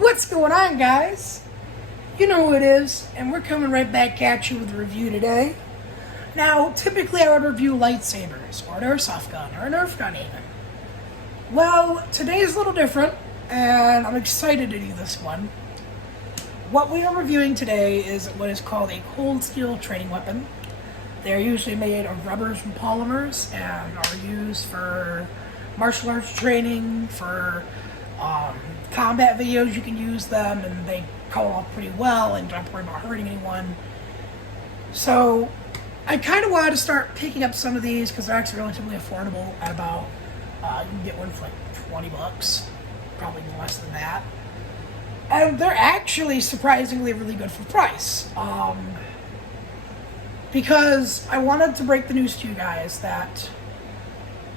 What's going on, guys? You know who it is, and we're coming right back at you with a review today. Now, typically I would review lightsabers, or an airsoft gun, or a Nerf gun even. Well, today is a little different, and I'm excited to do this one. What we are reviewing today is what is called a cold steel training weapon. They're usually made of rubbers and polymers, and are used for martial arts training, for combat videos. You can use them, and they go off pretty well, and don't have to worry about hurting anyone. So I kind of wanted to start picking up some of these because they're actually relatively affordable. At about you can get one for like 20 bucks, probably less than that, and they're actually surprisingly really good for price. Because I wanted to break the news to you guys that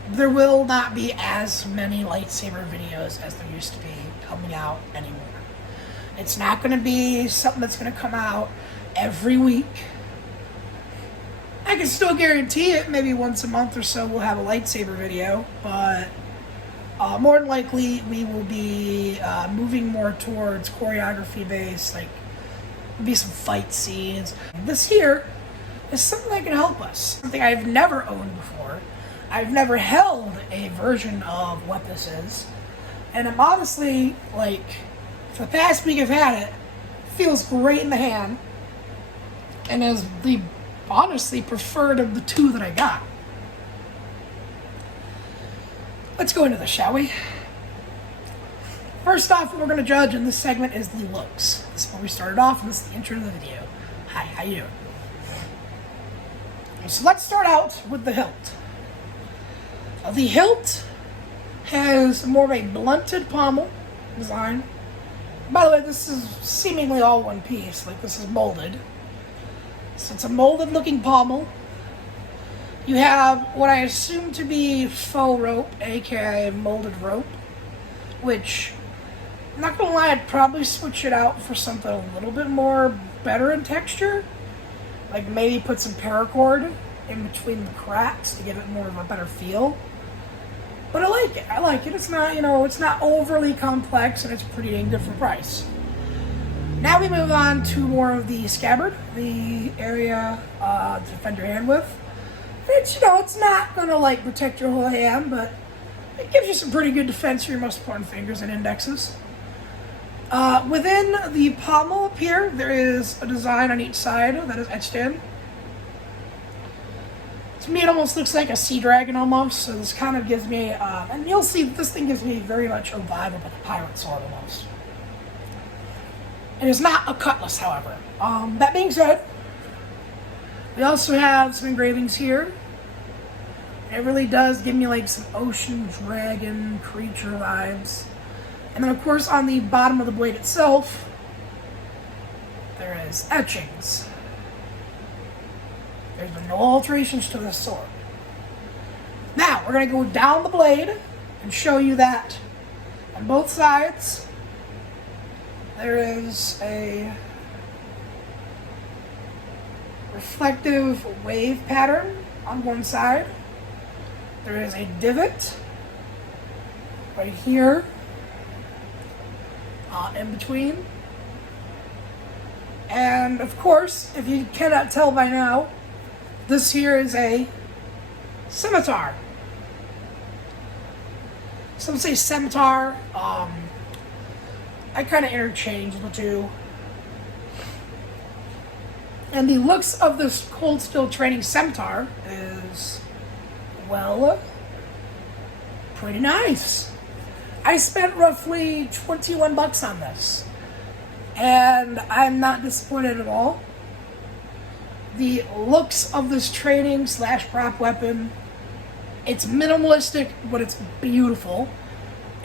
there will not be as many lightsaber videos as there used to be coming out anymore. It's not going to be something that's going to come out every week. I can still guarantee it, maybe once a month or so we'll have a lightsaber video, but more than likely we will be moving more towards choreography based, like maybe some fight scenes. This here is something that can help us, something I've never owned before. I've never held a version of what this is, and I'm honestly, like, for the past week I've had it, feels great in the hand, and is the honestly preferred of the two that I got. Let's go into this, shall we? First off, what we're going to judge in this segment is the looks. This is where we started off, and this is the intro to the video. Hi, how you doing? So let's start out with the hilt. The hilt has more of a blunted pommel design. By the way, this is seemingly all one piece, like this is molded. So it's a molded looking pommel. You have what I assume to be faux rope, aka molded rope, which, I'm not gonna lie, I'd probably switch it out for something a little bit more better in texture. Like maybe put some paracord in between the cracks to give it more of a better feel. But I like it. I like it. It's not, it's not overly complex, and it's pretty dang good for price. Now we move on to more of the scabbard, the area to defend your hand with. It's, it's not gonna like protect your whole hand, but it gives you some pretty good defense for your most important fingers and indexes. Within the pommel up here, there is a design on each side that is etched in. To me, it almost looks like a sea dragon almost, so this kind of gives me, and you'll see this thing gives me very much a vibe of like a pirate sword almost. It is not a cutlass, however. That being said, we also have some engravings here. It really does give me like some ocean dragon creature vibes. And then of course on the bottom of the blade itself, there is etchings. There's been no alterations to this sword. Now, we're going to go down the blade and show you that on both sides, there is a reflective wave pattern on one side. There is a divot right here in between. And of course, if you cannot tell by now, this here is a scimitar. Some say scimitar. I kind of interchange the two. And the looks of this cold steel training scimitar is, well, pretty nice. I spent roughly 21 bucks on this, and I'm not disappointed at all. The looks of this training / prop weapon, it's minimalistic, but it's beautiful.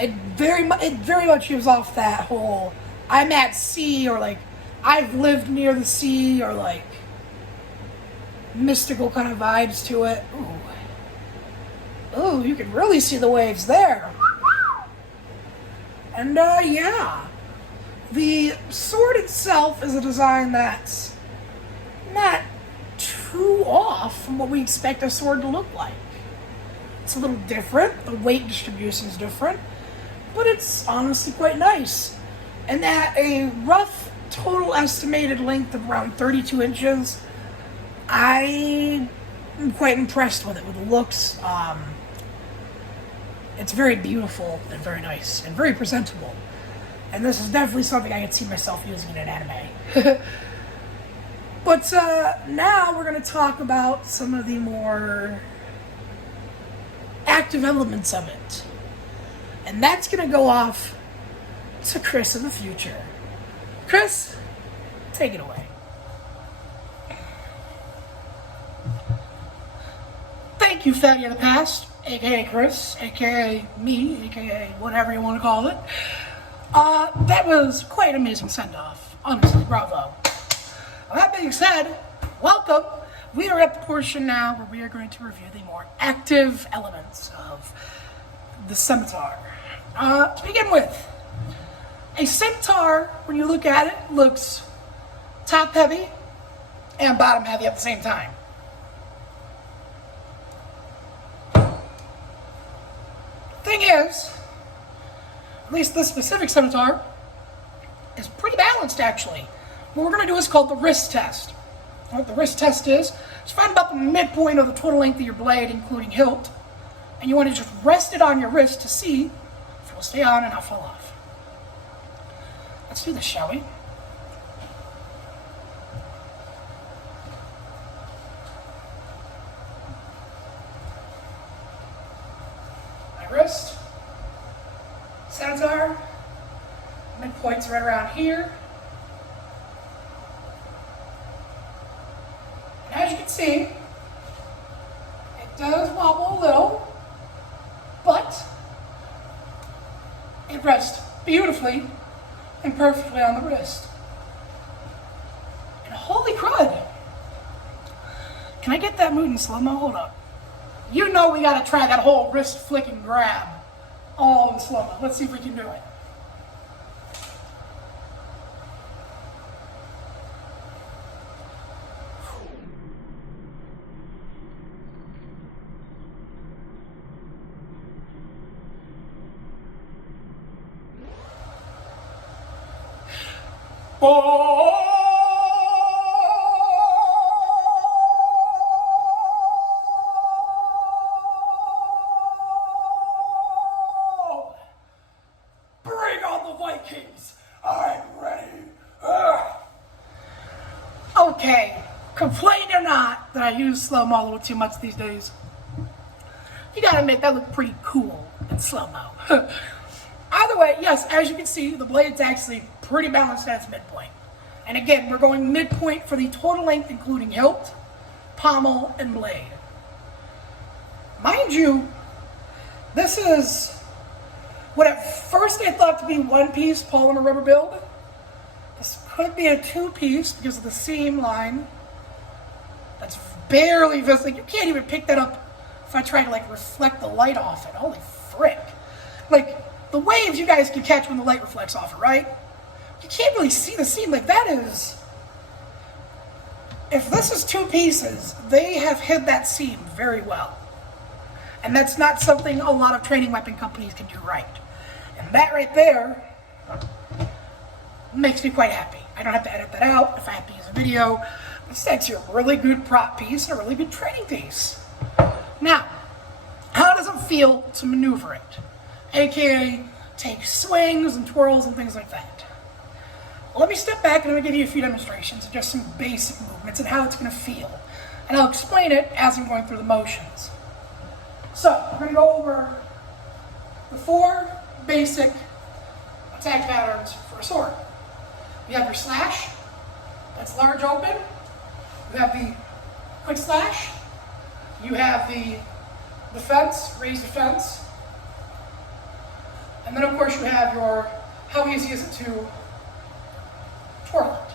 It very much gives off that whole I'm at sea, or like I've lived near the sea, or like mystical kind of vibes to it. Ooh, you can really see the waves there. And yeah, the sword itself is a design that's not too off from what we expect a sword to look like. It's a little different. The weight distribution is different, but it's honestly quite nice. and at a rough total estimated length of around 32 inches, I am quite impressed with it, with the looks. It's very beautiful and very nice and very presentable. And this is definitely something I could see myself using in an anime. But now we're going to talk about some of the more active elements of it. And that's going to go off to Chris in the future. Chris, take it away. Thank you, Fatty of the Past, aka Chris, aka me, aka whatever you want to call it. That was quite an amazing send-off. Honestly, bravo. That being said, welcome. We are at the portion now where we are going to review the more active elements of the Scimitar. To begin with, a Scimitar, when you look at it, looks top-heavy and bottom-heavy at the same time. Thing is, at least this specific Scimitar is pretty balanced, actually. What we're going to do is called the wrist test. And what the wrist test is find about the midpoint of the total length of your blade, including hilt, and you want to just rest it on your wrist to see if it will stay on and not fall off. Let's do this, shall we? My wrist, Scimitar, midpoint's right around here. And as you can see, it does wobble a little, but it rests beautifully and perfectly on the wrist. And holy crud! Can I get that mood in slow-mo? Hold up. You know we gotta try that whole wrist flick and grab all in slow-mo. Let's see if we can do it. Bring on the Vikings! I'm ready! Okay, complain or not that I use slow-mo a little too much these days. You gotta make that look pretty cool in slow-mo. Either way, yes, as you can see, the blade's actually pretty balanced at its midpoint. And again, we're going midpoint for the total length, including hilt, pommel, and blade. Mind you, this is what at first I thought to be one-piece polymer rubber build. This could be a two-piece because of the seam line. That's barely visible. You can't even pick that up if I try to like reflect the light off it. Holy frick. Like, the waves you guys can catch when the light reflects off it, right? You can't really see the seam. Like, that is... If this is two pieces, they have hid that seam very well. And that's not something a lot of training weapon companies can do right. And that right there makes me quite happy. I don't have to edit that out if I have to use a video. This makes you a really good prop piece and a really good training piece. Now, how does it feel to maneuver it? AKA take swings and twirls and things like that. Let me step back and I'm going to give you a few demonstrations of just some basic movements and how it's going to feel. And I'll explain it as I'm going through the motions. So, we're going to go over the 4 basic attack patterns for a sword. You have your slash, that's large open. You have the quick slash. You have the defense, raise defense. And then of course you have your, how easy is it to twirl it.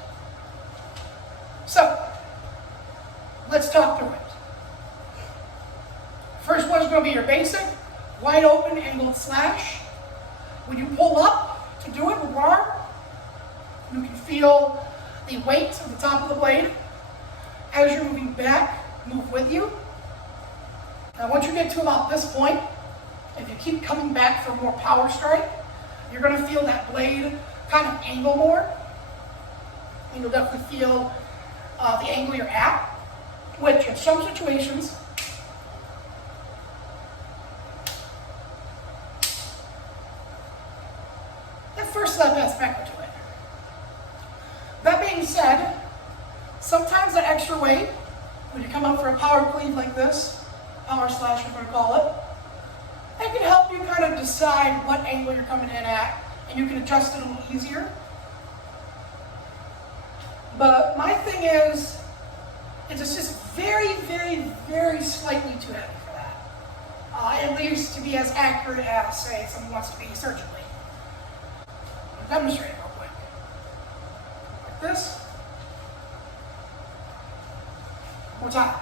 So, let's talk through it. First one is going to be your basic, wide open angled slash. When you pull up to do it with one arm, you can feel the weight of the top of the blade. As you're moving back, move with you. Now once you get to about this point, if you keep coming back for a more power strike, you're going to feel that blade kind of angle more. And you'll definitely feel the angle you're at, which in some situations, at first that adds back to it. That being said, sometimes that extra weight, when you come up for a power cleave like this, power slash, we're going to call it, it can help you kind of decide what angle you're coming in at, and you can adjust it a little easier. But my thing is it's just very, very, very slightly too heavy for that. At least to be as accurate as, say, someone wants to be surgically. I'll demonstrate it real quick. Like this. One more time.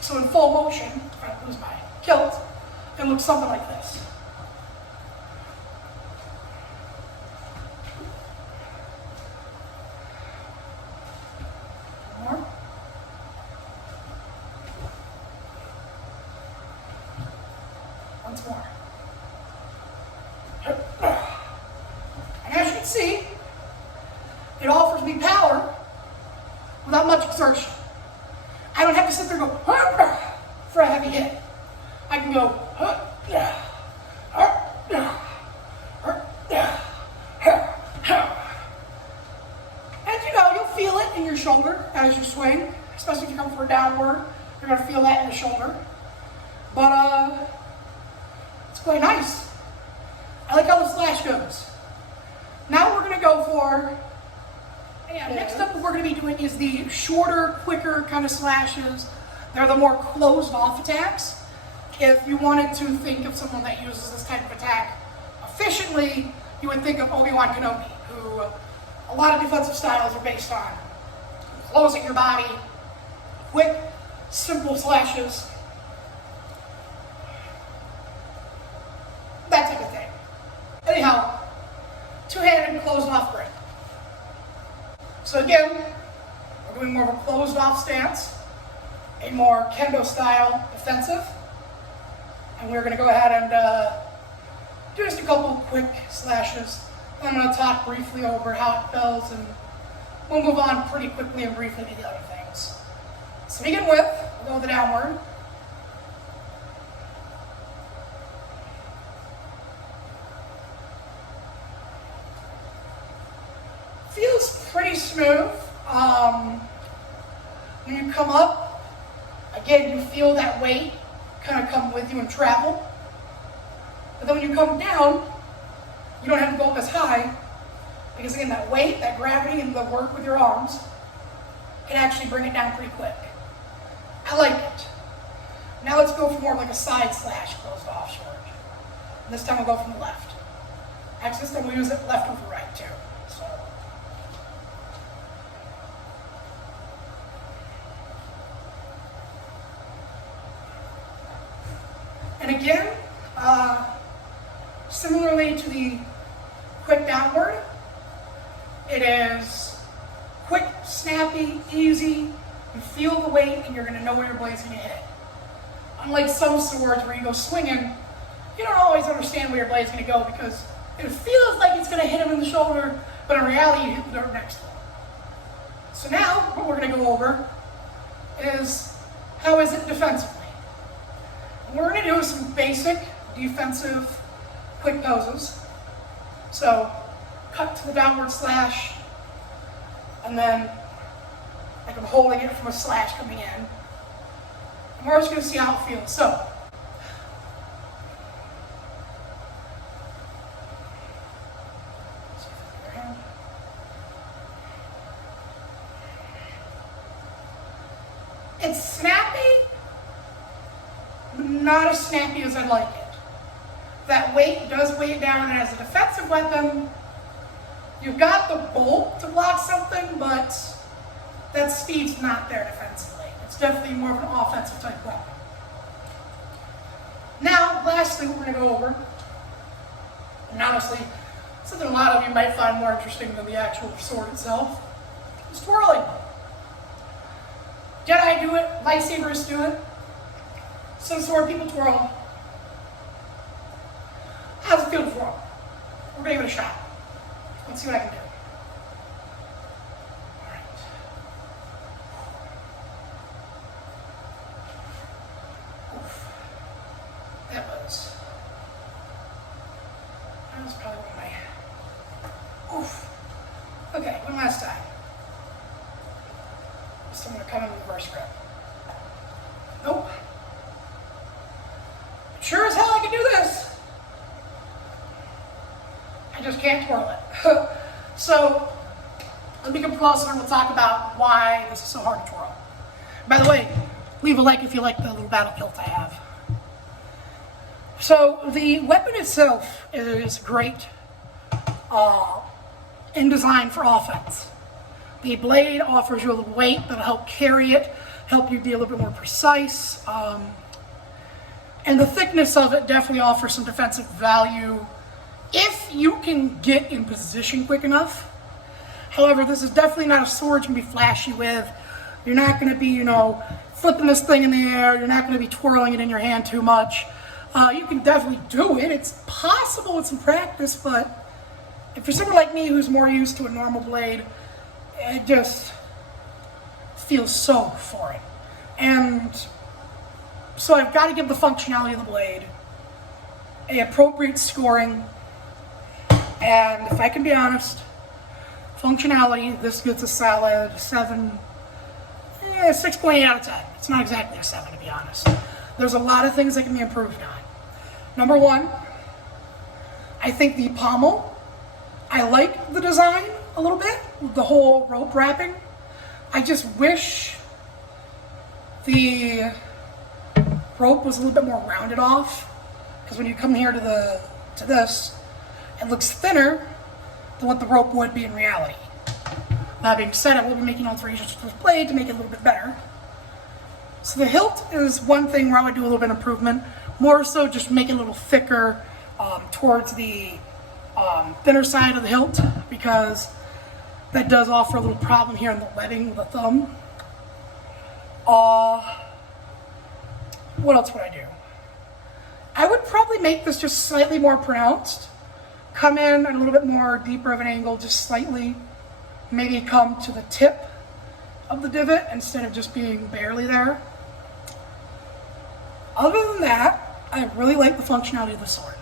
So in full motion, if I lose my kilt, it looks something like this. One more. Once more. And as you can see, it offers me power without much exertion. I don't have to sit there and go for a heavy hit. I can go and you know, you'll feel it in your shoulder as you swing, especially if you come for a downward. You're going to feel that in the shoulder. But it's quite nice. I like how the slash goes. Now we're going to go for, next up what we're going to be doing is the shorter, quicker kind of slashes. They're the more closed off attacks. If you wanted to think of someone that uses this type of attack efficiently, you would think of Obi-Wan Kenobi, who a lot of defensive styles are based on closing your body, quick, simple slashes, that type of thing. Anyhow, two-handed closed off grip. So again, we're doing more of a closed off stance, a more kendo style defensive. And we're going to go ahead and do just a couple quick slashes. I'm going to talk briefly over how it feels, and we'll move on pretty quickly and briefly to the other things. So to begin with, we'll go with the downward. Feels pretty smooth. When you come up, again, you feel that weight kind of come with you and travel. But then when you come down, you don't have to go up as high, because again, that weight, that gravity, and the work with your arms can actually bring it down pretty quick. I like it. Now let's go for more like a side slash closed off short. And this time we'll go from the left. Actually, this time we'll use it left over right too. So. And again, similarly to the quick downward, it is quick, snappy, easy. You feel the weight and you're going to know where your blade's going to hit. Unlike some swords where you go swinging, you don't always understand where your blade's going to go because it feels like it's going to hit him in the shoulder, but in reality you hit the dirt next to him. So now what we're going to go over is how is it defensively. We're going to do some basic defensive quick poses. So cut to the downward slash, and then like I'm holding it from a slash coming in. And we're just going to see how it feels. So it's snappy, but not as snappy as I'd like it. That weight does weigh it down, and as a defensive weapon, you've got the bolt to block something, but that speed's not there defensively. It's definitely more of an offensive type weapon. Now, lastly, what we're going to go over, and honestly, something a lot of you might find more interesting than the actual sword itself, is twirling. Jedi do it, lightsabers do it, some sword people twirl. How's it twirl. We're gonna give it a shot. Let's see what I can do. Alright. Oof. That was probably one of my... Oof. Okay, one last time. Just I'm gonna come in reverse grip. Nope. Sure as hell I can do this. I just can't twirl it. So, let me come closer and we'll talk about why this is so hard to twirl. By the way, leave a like if you like the little battle kilt I have. So, the weapon itself is great in design for offense. The blade offers you a little weight that'll help carry it, help you be a little bit more precise. And the thickness of it definitely offers some defensive value if you can get in position quick enough. However, this is definitely not a sword you can be flashy with. You're not going to be, you know, flipping this thing in the air. You're not going to be twirling it in your hand too much. You can definitely do it. It's possible with some practice, but if you're someone like me who's more used to a normal blade, it just feels so foreign. And so I've got to give the functionality of the blade an appropriate scoring. And if I can be honest, functionality, this gets a solid 6.8 out of 10. It's not exactly a 7, to be honest. There's a lot of things that can be improved on. Number one, I think the pommel, I like the design a little bit, the whole rope wrapping. I just wish the rope was a little bit more rounded off, because when you come here to this, it looks thinner than what the rope would be in reality. That being said, I will be making alterations to this blade to make it a little bit better. So the hilt is one thing where I would do a little bit of improvement, more so just make it a little thicker towards the thinner side of the hilt, because that does offer a little problem here in the webbing of the thumb. What else would I do? I would probably make this just slightly more pronounced. Come in at a little bit more deeper of an angle, just slightly. Maybe come to the tip of the divot instead of just being barely there. Other than that, I really like the functionality of the sword.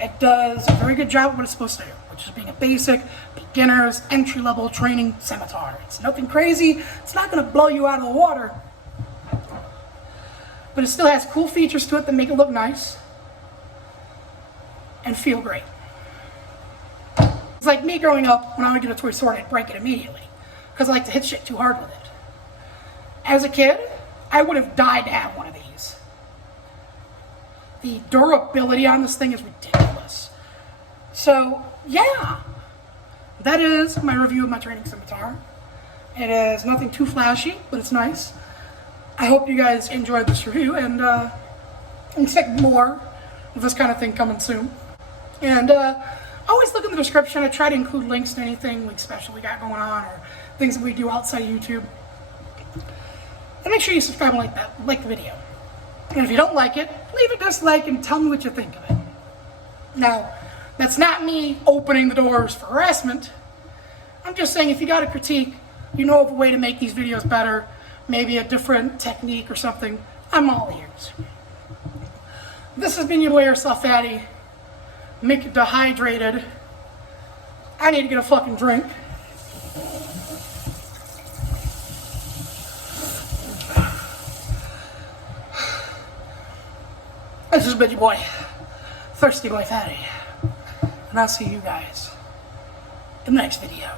It does a very good job of what it's supposed to do, which is being a basic, beginner's, entry-level training scimitar. It's nothing crazy. It's not going to blow you out of the water. But it still has cool features to it that make it look nice and feel great. It's like me growing up, when I would get a toy sword, I'd break it immediately because I like to hit shit too hard with it. As a kid, I would have died to have one of these. The durability on this thing is ridiculous. So, yeah, that is my review of my training scimitar. It is nothing too flashy, but it's nice. I hope you guys enjoyed this review, and expect more of this kind of thing coming soon. And always look in the description. I try to include links to anything like special we got going on, or things that we do outside of YouTube. And make sure you subscribe and like the video. And if you don't like it, leave a dislike and tell me what you think of it. Now, that's not me opening the doors for harassment. I'm just saying, if you got a critique, you know of a way to make these videos better, maybe a different technique or something, I'm all ears. This has been your boy Airsoftfatty. Make it dehydrated. I need to get a fucking drink. This has been your boy, Thirsty Boy Fatty. And I'll see you guys in the next video.